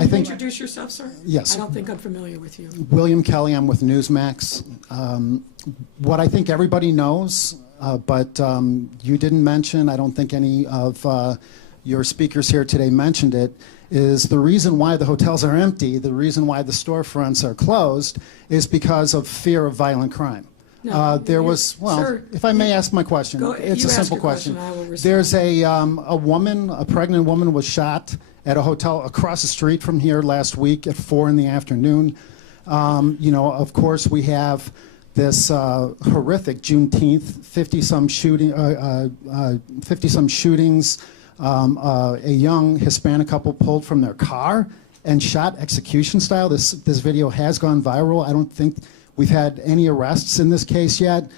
Can you introduce yourself, sir? Yes. I don't think I'm familiar with you. William Kelly, I'm with Newsmax. What I think everybody knows, but you didn't mention, I don't think any of your speakers here today mentioned it, is the reason why the hotels are empty, the reason why the storefronts are closed, is because of fear of violent crime. No, There was, well, sir, if I may ask my question, it's you a ask simple your question. I will respond. There's a woman, a pregnant woman was shot at a hotel across the street from here last week at 4 in the afternoon. You know, of course, we have this horrific Juneteenth, 50-some shootings. A young Hispanic couple pulled from their car and shot execution style. This video has gone viral. I don't think we've had any arrests in this case yet.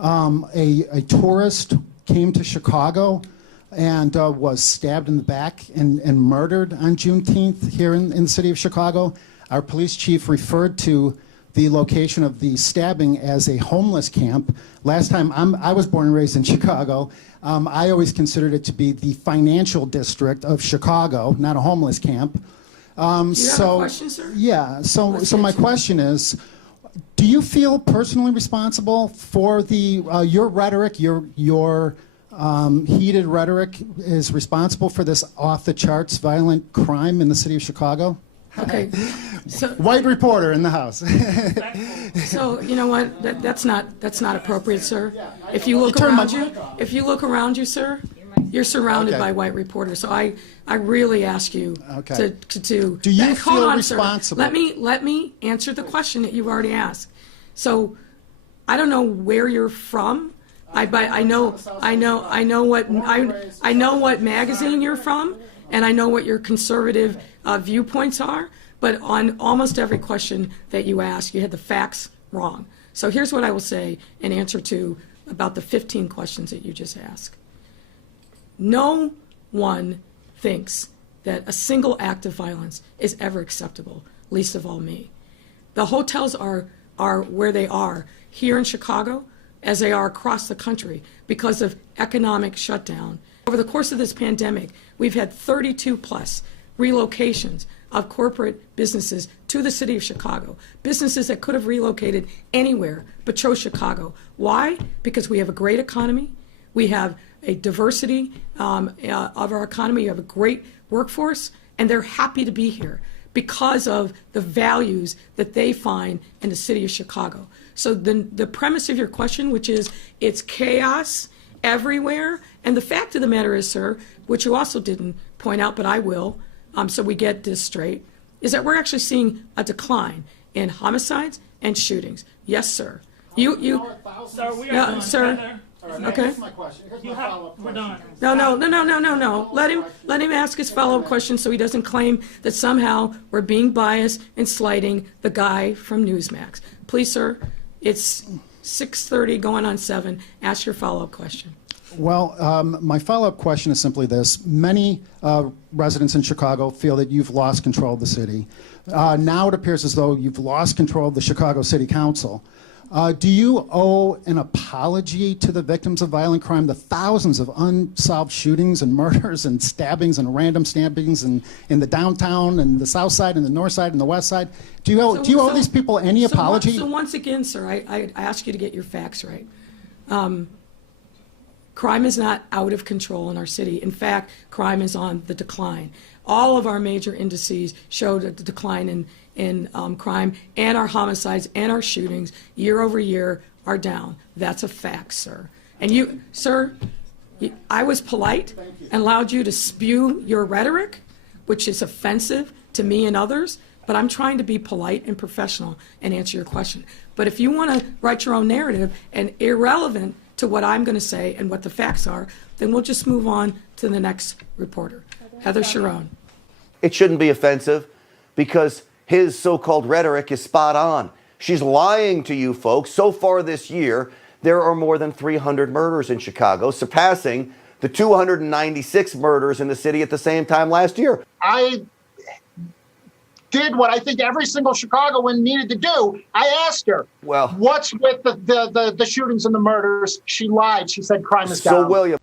A tourist came to Chicago and was stabbed in the back and murdered on Juneteenth here in the city of Chicago. Our police chief referred to the location of the stabbing as a homeless camp. Last time, I was born and raised in Chicago. I always considered it to be the financial district of Chicago, not a homeless camp. Do you have a question, sir? Yeah, so my question is, do you feel personally responsible for your rhetoric, your heated rhetoric is responsible for this off-the-charts violent crime in the city of Chicago? Okay. So, White reporter in the house. so you know what? That's not appropriate, sir. If you look around you, sir, you're surrounded by white reporters. So I really ask you to Do you feel responsible? Sir. Let me answer the question that you've already asked. So I don't know where you're from. I know what magazine you're from, and I know what your conservative viewpoints are. But on almost every question that you ask, you had the facts wrong. So here's what I will say in answer to about the 15 questions that you just asked. No one thinks that a single act of violence is ever acceptable, least of all me. The hotels are where they are here in Chicago, as they are across the country because of economic shutdown. Over the course of this pandemic, we've had 32 plus relocations of corporate businesses to the city of Chicago, businesses that could have relocated anywhere but chose Chicago. Why? Because we have a great economy, we have a diversity of our economy, we have a great workforce, and they're happy to be here because of the values that they find in the city of Chicago. So the premise of your question, which is it's chaos everywhere, and the fact of the matter is, sir, which you also didn't point out, but I will, so we get this straight, is that we're actually seeing a decline in homicides and shootings. Yes, sir. Sir, we are done. Sir. Okay. Here's my question. Here's my follow-up We're question. done. No. Let him ask his follow-up question so he doesn't claim that somehow we're being biased and slighting the guy from Newsmax. Please, sir, it's 6:30 going on 7. Ask your follow-up question. Well, my follow-up question is simply this. Many residents in Chicago feel that you've lost control of the city. Now it appears as though you've lost control of the Chicago City Council. Do you owe an apology to the victims of violent crime, the thousands of unsolved shootings and murders and stabbings and random stabbings in the downtown and the south side and the north side and the west side? Do you owe these people any apology? So once again, sir, I ask you to get your facts right. Crime is not out of control in our city. In fact, crime is on the decline. All of our major indices showed a decline in crime, and our homicides and our shootings year over year are down. That's a fact, sir. And you, sir, I was polite and allowed you to spew your rhetoric, which is offensive to me and others, but I'm trying to be polite and professional and answer your question. But if you want to write your own narrative and irrelevant to what I'm going to say and what the facts are, then we'll just move on to the next reporter. Heather Sharon. It shouldn't be offensive because his so-called rhetoric is spot on. She's lying to you folks. So far this year, there are more than 300 murders in Chicago, surpassing the 296 murders in the city at the same time last year. I did what I think every single Chicagoan needed to do. I asked her, well, what's with the shootings and the murders? She lied. She said crime is down. So, William,